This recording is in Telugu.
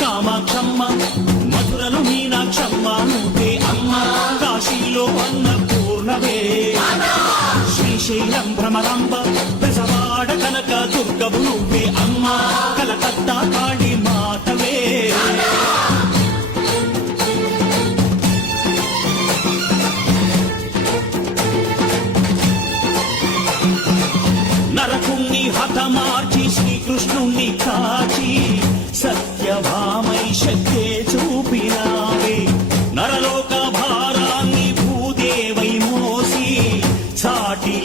కామాక్షమ్మ, మధురలు మీనాక్షమ్మ నువ్వే అమ్మ, కాశీలో అన్నపూర్ణవే, శ్రీశైలం భ్రమరాంబ, బెజవాడ కనక దుర్గవు నువ్వే అమ్మ, కలకత్తా కాళీ మాతవే. నరకుణ్ణి హతమార్చి శ్రీకృష్ణుణ్ణి కాచి సత్యభామై శక్తే చూపినావే, నరలోక భారాన్ని భూదేవై మోసి సాటి